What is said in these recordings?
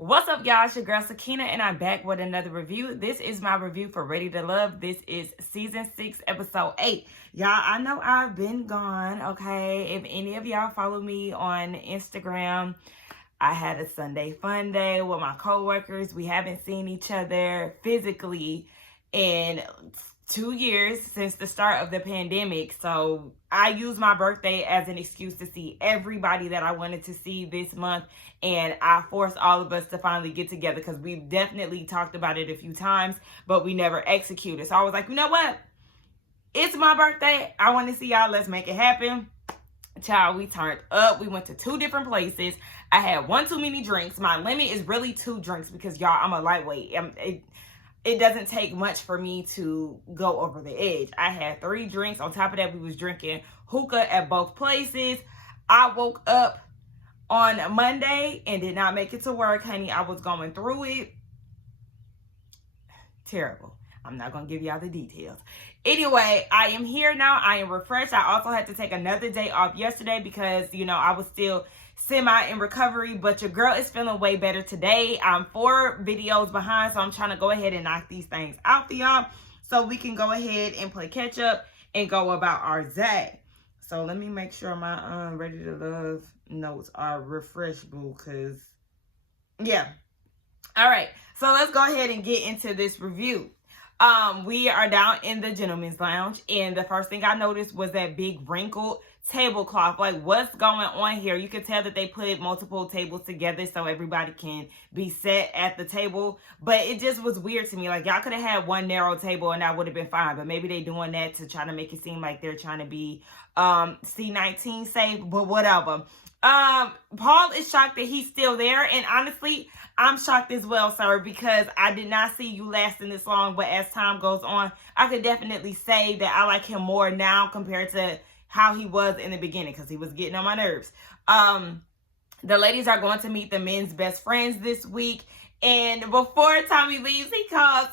What's up, y'all? It's your girl Sakina, and I'm back with another review. This is my review for Ready to Love. This is season 6, episode 8. Y'all, I know I've been gone, okay? If any of y'all follow me on Instagram, I had a Sunday fun day with my coworkers. We haven't seen each other physically in 2 years since the start of the pandemic. So I used my birthday as an excuse to see everybody that I wanted to see this month. And I forced all of us to finally get together because we've definitely talked about it a few times, but we never executed. So I was like, you know what? It's my birthday. I want to see y'all. Let's make it happen. Child, we turned up. We went to 2 different places. I had one too many drinks. My limit is really 2 drinks because, y'all, I'm a lightweight. It doesn't take much for me to go over the edge. I had 3 drinks. On top of that, we was drinking hookah at both places. I woke up on Monday and did not make it to work, honey. I was going through it. Terrible. I'm not going to give y'all the details. Anyway, I am here now. I am refreshed. I also had to take another day off yesterday because, I was still semi in recovery, but your girl is feeling way better today. I'm 4 videos behind, so I'm trying to go ahead and knock these things out for y'all so we can go ahead and play catch up and go about our day. So let me make sure my Ready to Love notes are refreshed, boo, because yeah. All right, so let's go ahead and get into this review. We are down in the gentleman's lounge, and the first thing I noticed was that big wrinkled tablecloth. Like, what's going on here? You can tell that they put multiple tables together so everybody can be set at the table, but it just was weird to me. Like, y'all could have had one narrow table and that would have been fine, but maybe they doing that to try to make it seem like they're trying to be C-19 safe, but whatever. Paul is shocked that he's still there, and honestly, I'm shocked as well, sir, because I did not see you lasting this long, but as time goes on, I could definitely say that I like him more now compared to how he was in the beginning, because he was getting on my nerves. The ladies are going to meet the men's best friends this week, and before Tommy leaves, he calls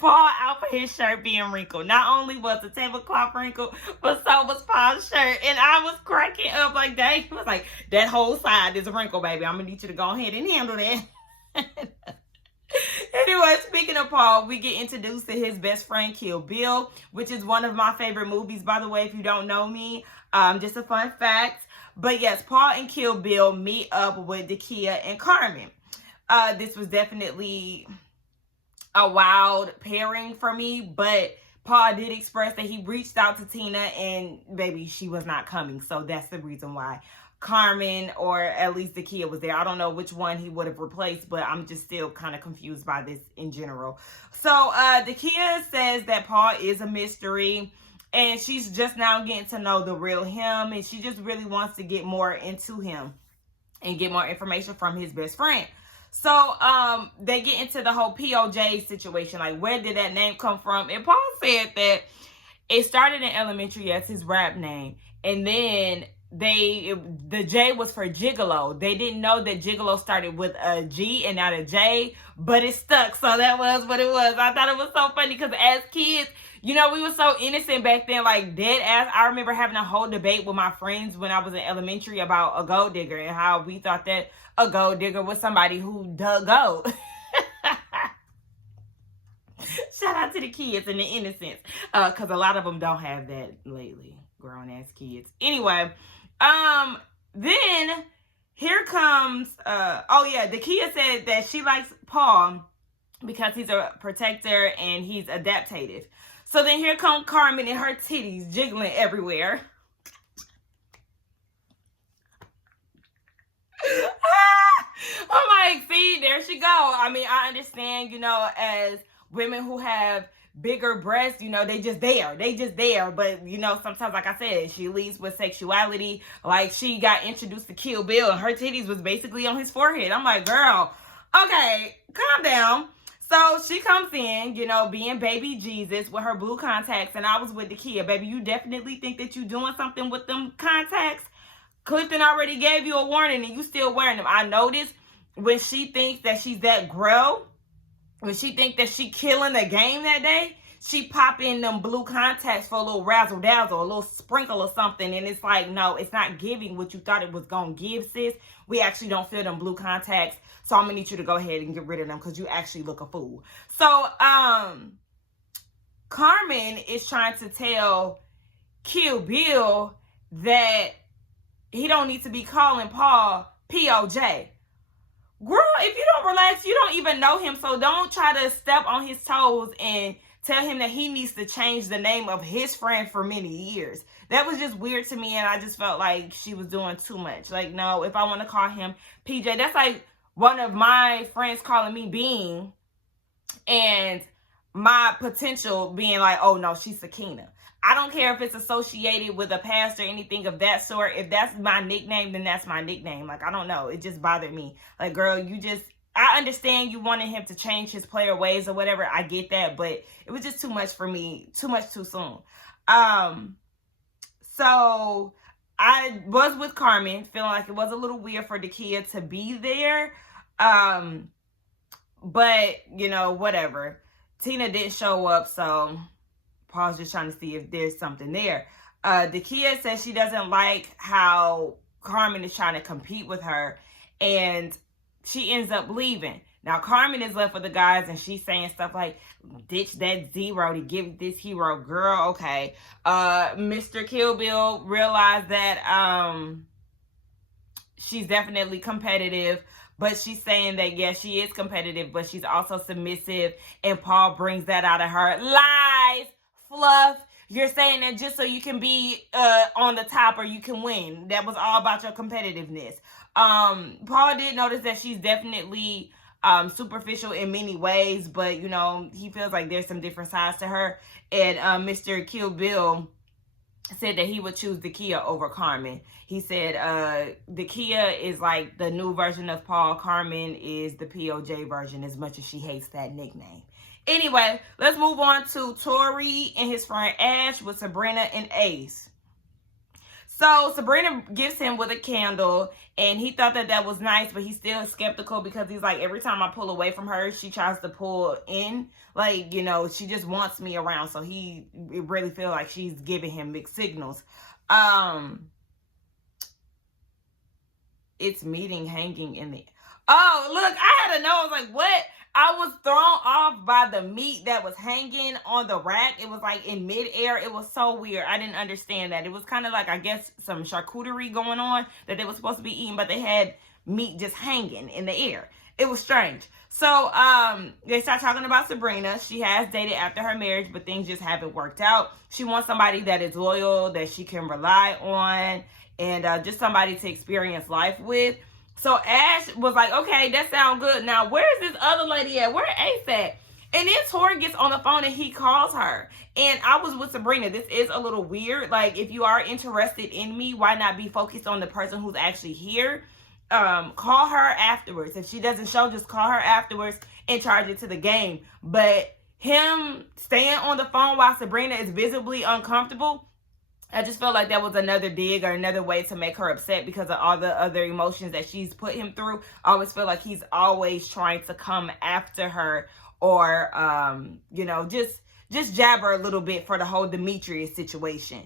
Paul out for his shirt being wrinkled. Not only was the tablecloth wrinkled, but so was Paul's shirt. And I was cracking up like that. He was like, that whole side is a wrinkle, baby. I'm going to need you to go ahead and handle that. Anyway, speaking of Paul, we get introduced to his best friend, Kill Bill, which is one of my favorite movies, by the way, if you don't know me. Just a fun fact. But yes, Paul and Kill Bill meet up with Dakia and Carmen. This was definitely a wild pairing for me, but Paul did express that he reached out to Tina and baby, she was not coming. So that's the reason why Carmen, or at least Dakia, was there. I don't know which one he would have replaced, but I'm just still kind of confused by this in general. So Dakia says that Paul is a mystery and she's just now getting to know the real him, and she just really wants to get more into him and get more information from his best friend. So they get into the whole POJ situation, like where did that name come from? And Paul said that it started in Elementary as his rap name, and then the J was for gigolo. They didn't know that gigolo started with a G and not a J, but it stuck, so that was what it was. I thought it was so funny because as kids, we were so innocent back then, like dead ass. I remember having a whole debate with my friends when I was in elementary about a gold digger and how we thought that a gold digger was somebody who dug gold. Shout out to the kids and the innocence, because a lot of them don't have that lately, grown ass kids. Anyway, then here comes, Dakia said that she likes Paul because he's a protector and he's adaptative. So then here comes Carmen and her titties jiggling everywhere. I'm like, see, there she go. I mean, I understand, as women who have bigger breasts, they just there. They just there. But, sometimes, like I said, she leads with sexuality. Like, she got introduced to Kill Bill and her titties was basically on his forehead. I'm like, girl, okay, calm down. So she comes in, being baby Jesus with her blue contacts, and I was with Dakia. Baby, you definitely think that you doing something with them contacts? Clifton already gave you a warning and you still wearing them. I noticed when she thinks that she's that girl, when she thinks that she killing the game that day, she pop in them blue contacts for a little razzle dazzle, a little sprinkle or something, and it's like, no, it's not giving what you thought it was gonna give, sis. We actually don't feel them blue contacts, so I'm gonna need you to go ahead and get rid of them because you actually look a fool. So Carmen is trying to tell Kill Bill that he don't need to be calling Paul POJ. Girl, if you don't relax, you don't even know him, so don't try to step on his toes and tell him that he needs to change the name of his friend for many years. That was just weird to me, and I just felt like she was doing too much. Like, no, if I want to call him PJ, that's like one of my friends calling me Bean, and my potential being like, oh no, she's Sakina. I don't care if it's associated with a past or anything of that sort. If that's my nickname, then that's my nickname. Like, I don't know. It just bothered me. Like, girl, I understand you wanted him to change his player ways or whatever. I get that, but it was just too much for me. Too much too soon. So I was with Carmen, feeling like it was a little weird for Dakia to be there. But, you know, whatever. Tina didn't show up, so Paul's just trying to see if there's something there. Dakia says she doesn't like how Carmen is trying to compete with her, and she ends up leaving. Now, Carmen is left with the guys, and she's saying stuff like, ditch that zero to give this hero. Girl, okay. Mr. Kill Bill realized that she's definitely competitive, but she's saying that, yes, she is competitive, but she's also submissive, and Paul brings that out of her. Lies! Fluff. You're saying that just so you can be on the top or you can win. That was all about your competitiveness. Paul did notice that she's definitely superficial in many ways, but, you know, he feels like there's some different sides to her. And Mr. Kill Bill said that he would choose Dakia over Carmen. He said Dakia is like the new version of Paul. Carmen is the POJ version, as much as she hates that nickname. Anyway, let's move on to Tori and his friend Ash with Sabrina and Ace. So Sabrina gifts him with a candle, and he thought that that was nice, but he's still skeptical because he's like, every time I pull away from her, she tries to pull in. Like, you know, she just wants me around. So he really feels like she's giving him mixed signals. It's meeting hanging in the... Oh, look, I had to know. I was like, what? I was thrown off by the meat that was hanging on the rack. It was like in midair. It was so weird. I didn't understand that. It was kind of like, I guess, some charcuterie going on that they were supposed to be eating, but they had meat just hanging in the air. It was strange. So they start talking about Sabrina. She has dated after her marriage, but things just haven't worked out. She wants somebody that is loyal, that she can rely on, and just somebody to experience life with. So Ash was like, okay, that sounds good. Now, where's this other lady at? Where Ace at? And then Tori gets on the phone and he calls her. And I was with Sabrina. This is a little weird. Like, if you are interested in me, why not be focused on the person who's actually here? Call her afterwards. If she doesn't show, just call her afterwards and charge it to the game. But him staying on the phone while Sabrina is visibly uncomfortable, I just felt like that was another dig or another way to make her upset because of all the other emotions that she's put him through. I always feel like he's always trying to come after her or, you know, just jab her a little bit for the whole Demetrius situation.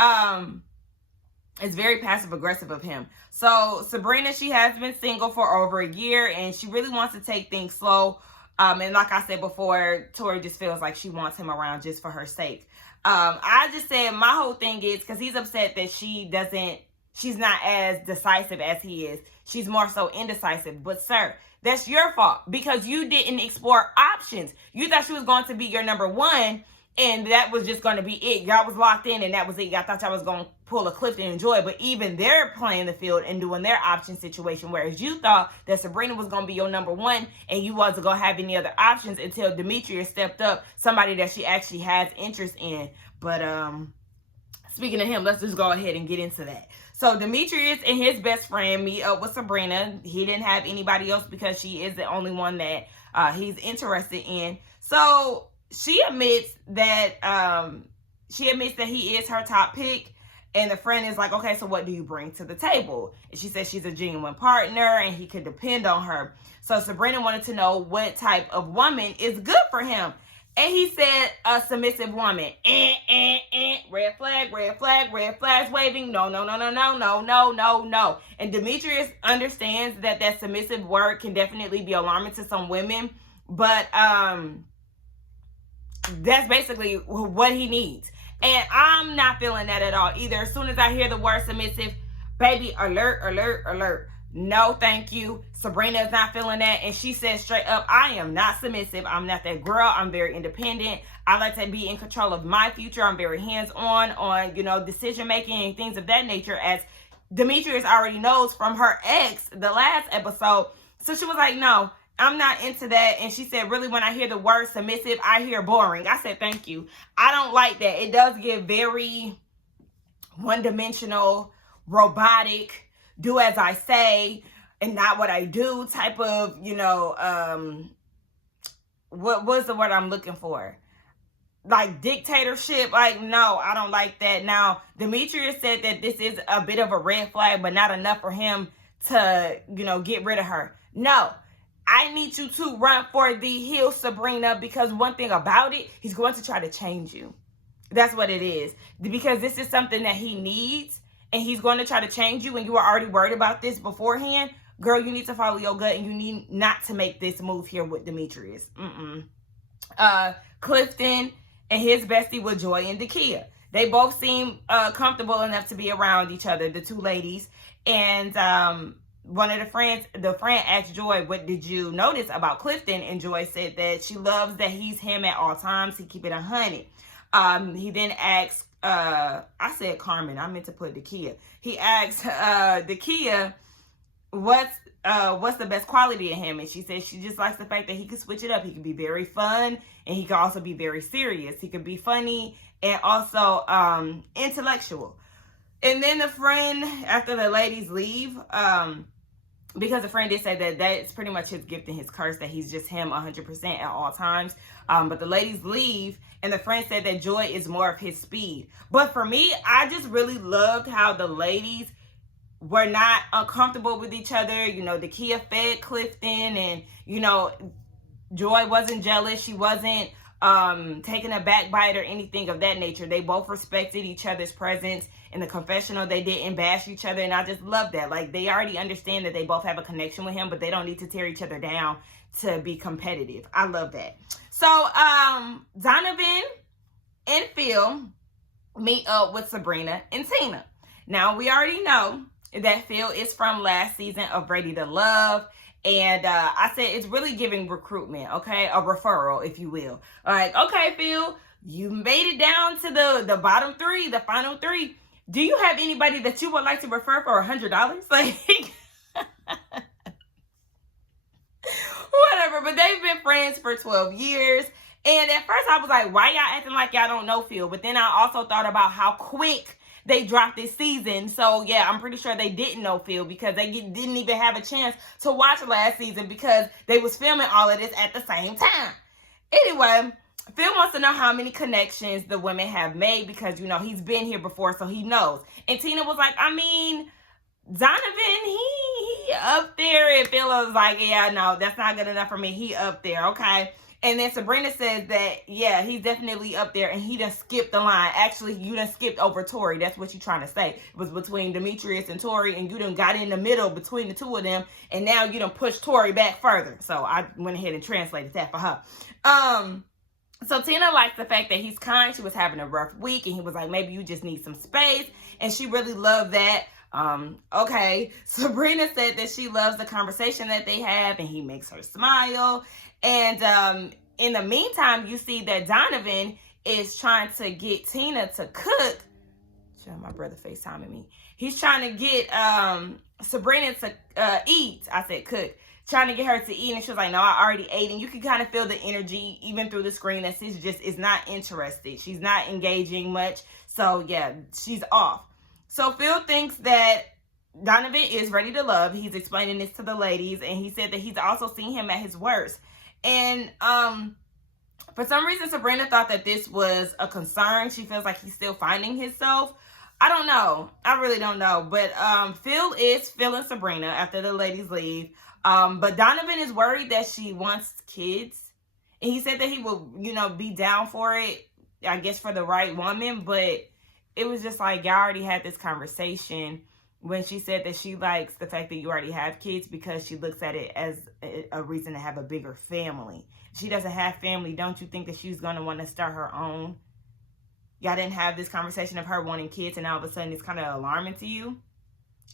It's very passive aggressive of him. So Sabrina, she has been single for over a year and she really wants to take things slow. And like I said before, Tori just feels like she wants him around just for her sake. I just said my whole thing is because he's upset that she's not as decisive as he is. She's more so indecisive. But sir, that's your fault because you didn't explore options. You thought she was going to be your number one and that was just going to be it. Y'all was locked in and that was it. Y'all thought y'all was going to pull a Clifton and Joy, but even they're playing the field and doing their option situation, whereas you thought that Sabrina was going to be your number one and you wasn't going to have any other options until Demetrius stepped up, somebody that she actually has interest in. But speaking of him, let's just go ahead and get into that. So Demetrius and his best friend meet up with Sabrina. He didn't have anybody else because she is the only one that he's interested in. So she admits that he is her top pick. And the friend is like, okay, so what do you bring to the table? And she says she's a genuine partner and he could depend on her. So Sabrina wanted to know what type of woman is good for him. And he said, a submissive woman. Red flag, red flag, red flags waving. No, no, no, no, no, no, no, no, no. And Demetrius understands that that submissive word can definitely be alarming to some women. But that's basically what he needs. And I'm not feeling that at all either. As soon as I hear the word submissive, baby, alert, alert, alert. No, thank you. Sabrina is not feeling that. And she says straight up, I am not submissive. I'm not that girl. I'm very independent. I like to be in control of my future. I'm very hands-on on, decision making and things of that nature, as Demetrius already knows from her ex, the last episode. So she was like, no, I'm not into that. And she said, really, when I hear the word submissive, I hear boring. I said, thank you. I don't like that. It does get very one-dimensional, robotic, do as I say and not what I do type of, what was the word I'm looking for? Like dictatorship. Like, no, I don't like that. Now, Demetrius said that this is a bit of a red flag, but not enough for him to, get rid of her. No, I need you to run for the hills, Sabrina, because one thing about it, he's going to try to change you. That's what it is. Because this is something that he needs, and he's going to try to change you, and you were already worried about this beforehand. Girl, you need to follow your gut, and you need not to make this move here with Demetrius. Clifton and his bestie with Joy and Dakia. They both seem comfortable enough to be around each other, the two ladies. And one of the friend asked Joy, what did you notice about Clifton? And Joy said that she loves that he's him at all times. He keep it 100. He then asked, I said Carmen, I meant to put Dakia. He asked Dakia, what's the best quality in him? And she said she just likes the fact that he could switch it up. He could be very fun, and he could also be very serious. He could be funny and also intellectual. And then the friend, after the ladies leave, because the friend did say that that's pretty much his gift and his curse, that he's just him 100% at all times. But the ladies leave, and the friend said that Joy is more of his speed. But for me, I just really loved how the ladies were not uncomfortable with each other. Dakia fed Clifton, and, Joy wasn't jealous. She wasn't taking a backbite or anything of that nature. They both respected each other's presence. In the confessional, they didn't bash each other, and I just love that. Like, they already understand that they both have a connection with him, but they don't need to tear each other down to be competitive. I love that. So, Donovan and Phil meet up with Sabrina and Tina. Now, we already know that Phil is from last season of Ready to Love. And I said it's really giving recruitment, okay? A referral, if you will. All right, okay, Phil, you made it down to the bottom three, the final three. Do you have anybody that you would like to refer for $100? Like, whatever. But they've been friends for 12 years. And at first I was like, why y'all acting like y'all don't know Phil? But then I also thought about how quick they dropped this season. So yeah, I'm pretty sure they didn't know Phil, because they didn't even have a chance to watch last season because they was filming all of this at the same time. Anyway, Phil wants to know how many connections the women have made, because, he's been here before, so he knows. And Tina was like, Donovan, he up there. And Phil was like, yeah, no, that's not good enough for me. He up there, okay? And then Sabrina says that, yeah, he's definitely up there, and he done skipped the line. Actually, you done skipped over Tori. That's what you're trying to say. It was between Demetrius and Tori, and you done got in the middle between the two of them, and now you done pushed Tori back further. So I went ahead and translated that for her. So Tina likes the fact that he's kind. She was having a rough week, and he was like, maybe you just need some space. And she really loved that. Okay. Sabrina said that she loves the conversation that they have, and he makes her smile. And in the meantime, you see that Donovan is trying to get Tina to cook. My brother FaceTiming me. He's trying to get Sabrina to eat. I said cook. Trying to get her to eat, and she was like, no, I already ate. And you can kind of feel the energy even through the screen that she's just is not interested. She's not engaging much. So yeah, she's off. So Phil thinks that Donovan is ready to love. He's explaining this to the ladies, and he said that he's also seen him at his worst. And for some reason, Sabrina thought that this was a concern. She feels like he's still finding himself. I don't know. I really don't know. But Phil is feeling Sabrina after the ladies leave. But Donovan is worried that she wants kids, And he said that he would, be down for it, I guess, for the right woman. But it was just like, y'all already had this conversation when she said that she likes the fact that you already have kids because she looks at it as a reason to have a bigger family. She doesn't have family. Don't you think that she's going to want to start her own? Y'all didn't have this conversation of her wanting kids, and all of a sudden it's kind of alarming to you?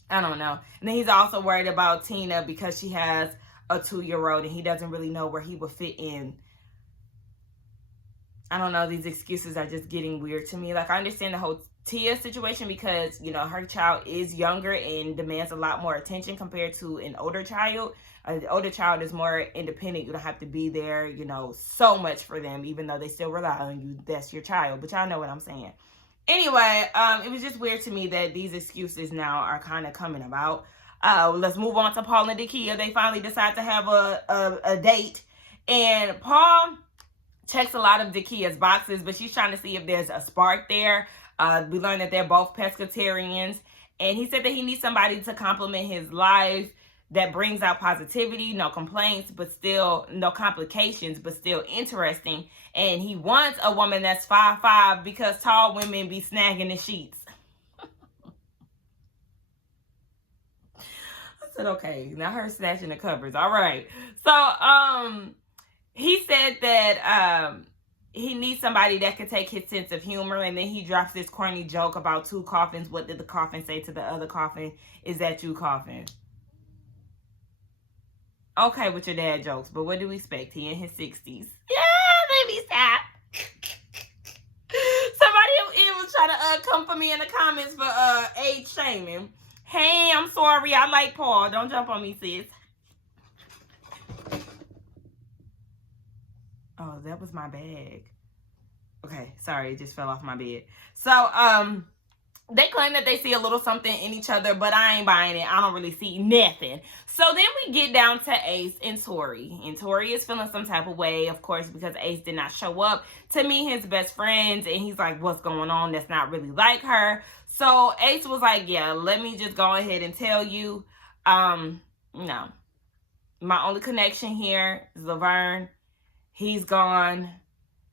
I don't know. And then he's also worried about Tina because she has a 2-year-old and he doesn't really know where he would fit in. I don't know. These excuses are just getting weird to me. Like, I understand the whole Tia situation because, her child is younger and demands a lot more attention compared to an older child. An older child is more independent. You don't have to be there, so much for them, even though they still rely on you. That's your child. But y'all know what I'm saying. Anyway, it was just weird to me that these excuses now are kind of coming about. Let's move on to Paul and Dakia. They finally decide to have a date. And Paul checks a lot of Dakia's boxes, but she's trying to see if there's a spark there. We learned that they're both pescatarians. And he said that he needs somebody to complement his life that brings out positivity, no complaints, but still no complications, but still interesting. And he wants a woman that's 5'5" because tall women be snagging the sheets. I said, okay, now her snatching the covers. All right. So, he said that he needs somebody that can take his sense of humor. And then he drops this corny joke about 2 coffins. What did the coffin say to the other coffin? Is that you, coffin? Okay with your dad jokes, but what do we expect? He in his 60s. Yeah, baby, stop. Somebody was trying to come for me in the comments for age shaming. Hey, I'm sorry. I like Paul. Don't jump on me, sis. Oh, that was my bag. Okay, sorry, it just fell off my bed. So, they claim that they see a little something in each other, but I ain't buying it. I don't really see nothing. So then we get down to Ace and Tori. And Tori is feeling some type of way, of course, because Ace did not show up to meet his best friends. And he's like, what's going on? That's not really like her. So Ace was like, yeah, let me just go ahead and tell you. No. My only connection here is Laverne. He's gone.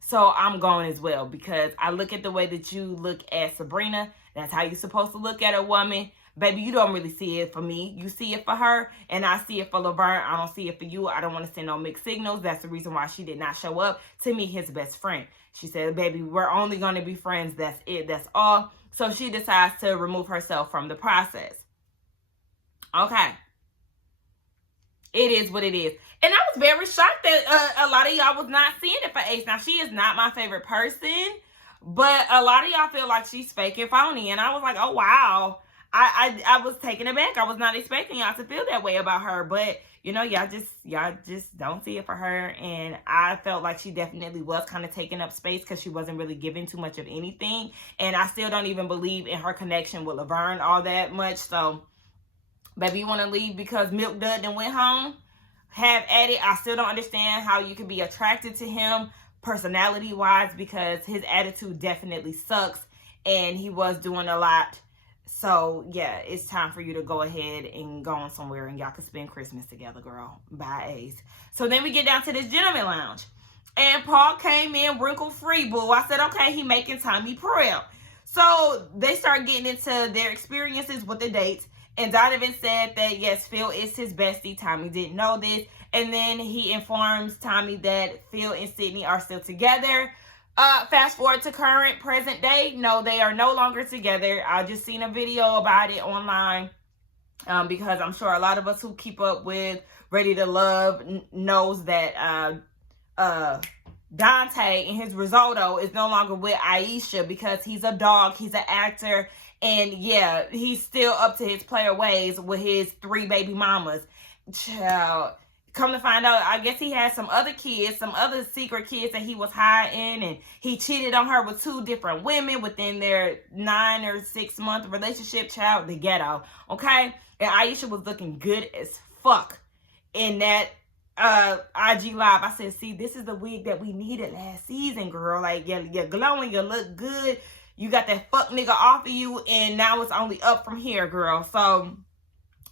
So I'm gone as well because I look at the way that you look at Sabrina. That's how you're supposed to look at a woman. Baby, you don't really see it for me. You see it for her, and I see it for Laverne. I don't see it for you. I don't want to send no mixed signals. That's the reason why she did not show up to meet his best friend. She said, baby, we're only going to be friends. That's it. That's all. So she decides to remove herself from the process. Okay. It is what it is. And I was very shocked that a lot of y'all was not seeing it for Ace. Now, she is not my favorite person. But a lot of y'all feel like she's fake and phony. And I was like, oh, wow. I was taken aback. I was not expecting y'all to feel that way about her. But, y'all just don't see it for her. And I felt like she definitely was kind of taking up space because she wasn't really giving too much of anything. And I still don't even believe in her connection with Laverne all that much. So, baby, you want to leave because Milk Dud and went home? Have at it. I still don't understand how you can be attracted to him personality wise because his attitude definitely sucks and he was doing a lot. So yeah, it's time for you to go ahead and go on somewhere and y'all can spend Christmas together, girl. Bye, Ace. So then we get down to this gentleman lounge and Paul came in wrinkle free, boo. I said, okay, he making Tommy proud. So they start getting into their experiences with the dates. And Donovan said that, yes, Phil is his bestie. Tommy didn't know this. And then he informs Tommy that Phil and Sydney are still together. Fast forward to current present day. No, they are no longer together. I just seen a video about it online because I'm sure a lot of us who keep up with Ready to Love knows that Dante and his risotto is no longer with Aisha because he's a dog. He's an actor. And yeah, he's still up to his player ways with his 3 baby mamas. Child. Come to find out, I guess he had some other kids, some other secret kids that he was hiding, and he cheated on her with 2 different women within their 9 or 6 month relationship. Child, the ghetto, okay? And Aisha was looking good as fuck in that IG live. I said, see, this is the wig that we needed last season, girl. Like, you're glowing, you look good. You got that fuck nigga off of you, and now it's only up from here, girl. So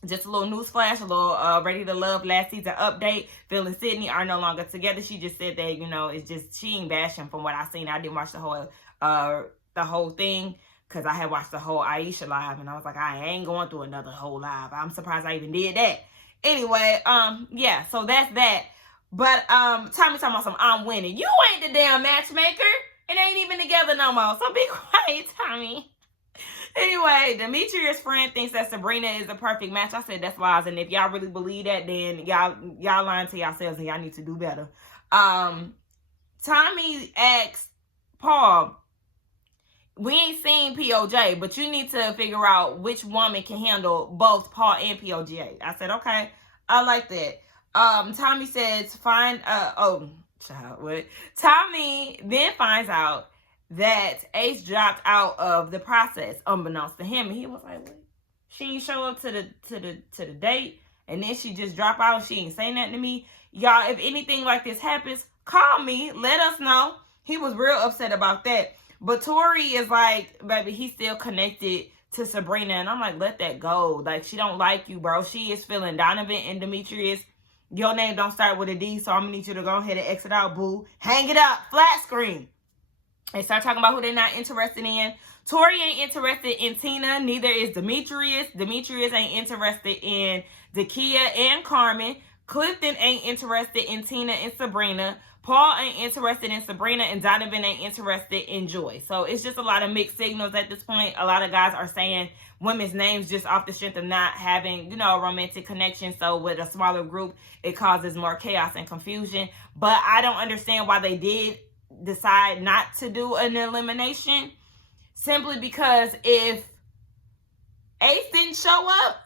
Just a little news flash, a little Ready to Love last season update. Phil and Sydney are no longer together. She just said that, you know, it's just, she ain't bashing from what I seen. I didn't watch the whole thing because I had watched the whole Aisha live, and I was like, I ain't going through another whole live. I'm surprised I even did that. Anyway, yeah, so that's that. But Tommy talking about some I'm winning. You ain't the damn matchmaker. It ain't even together no more. So be quiet, Tommy. Anyway, Demetrius' friend thinks that Sabrina is the perfect match. I said that's lies, and if y'all really believe that, then y'all lying to yourselves, and y'all need to do better. Tommy asked Paul, we ain't seen POJ, but you need to figure out which woman can handle both Paul and POJ. I said, okay, I like that. Tommy says, Tommy then finds out that Ace dropped out of the process, unbeknownst to him, and he was like, "What? She ain't show up to the date, and then she just drop out. She ain't say nothing to me, y'all. If anything like this happens, call me, let us know." He was real upset about that, but Tori is like, "Baby, he's still connected to Sabrina," and I'm like, "Let that go. Like, she don't like you, bro. She is feeling Donovan and Demetrius. Your name don't start with a D, so I'm gonna need you to go ahead and exit out, boo. Hang it up, flat screen." They start talking about who they're not interested in. Tori ain't interested in Tina. Neither is Demetrius. Demetrius ain't interested in Dakia and Carmen. Clifton ain't interested in Tina and Sabrina. Paul ain't interested in Sabrina. And Donovan ain't interested in Joy. So it's just a lot of mixed signals at this point. A lot of guys are saying women's names just off the strength of not having, you know, a romantic connection. So with a smaller group, it causes more chaos and confusion. But I don't understand why they did decide not to do an elimination, simply because if Ace didn't show up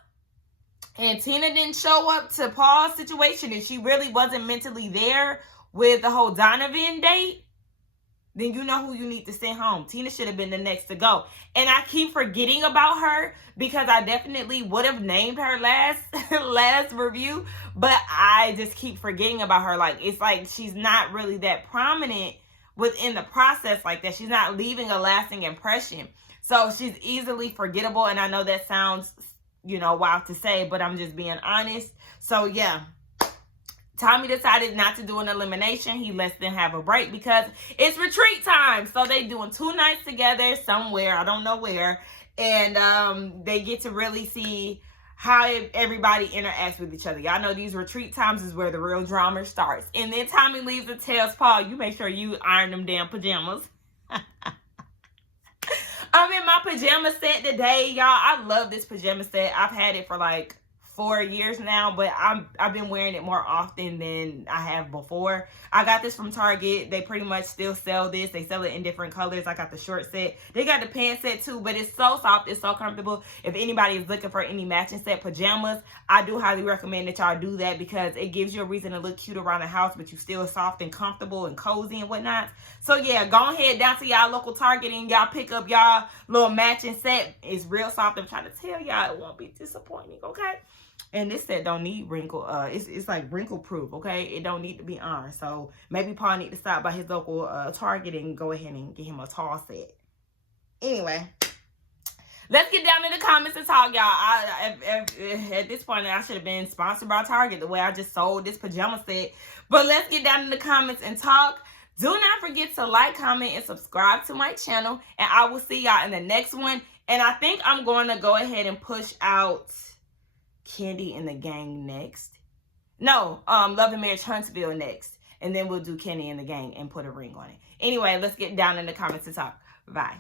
and Tina didn't show up to Paul's situation, and she really wasn't mentally there with the whole Donovan date, then you know who you need to send home. Tina should have been the next to go. And I keep forgetting about her because I definitely would have named her last review, but I just keep forgetting about her. Like, it's like she's not really that prominent within the process like that. She's not leaving a lasting impression. So she's easily forgettable. And I know that sounds, you know, wild to say, but I'm just being honest. So yeah, Tommy decided not to do an elimination. He lets them have a break because it's retreat time. So they doing 2 nights together somewhere. I don't know where. And they get to really see how everybody interacts with each other. Y'all know these retreat times is where the real drama starts. And then Tommy leaves and tells Paul, you make sure you iron them damn pajamas. I'm in my pajama set today, y'all. I love this pajama set. I've had it for like 4 years now, but I've been wearing it more often than I have before. I got this from Target. They pretty much still sell this. They sell it in different colors. I got the short set. They got the pants set too, but it's so soft. It's so comfortable. If anybody is looking for any matching set pajamas, I do highly recommend that y'all do that because it gives you a reason to look cute around the house, but you still soft and comfortable and cozy and whatnot. So yeah, go ahead down to y'all local Target and y'all pick up y'all little matching set. It's real soft. I'm trying to tell y'all it won't be disappointing, okay? And this set don't need wrinkle. It's like wrinkle proof, okay? It don't need to be ironed. So maybe Paul need to stop by his local Target and go ahead and get him a tall set. Anyway, let's get down in the comments and talk, y'all. At this point, I should have been sponsored by Target the way I just sold this pajama set. But let's get down in the comments and talk. Do not forget to like, comment, and subscribe to my channel. And I will see y'all in the next one. And I think I'm going to go ahead and push out Candy and the Gang next. No, Love and Marriage Huntsville next. And then we'll do Candy and the Gang and put a ring on it. Anyway, let's get down in the comments to talk. Bye.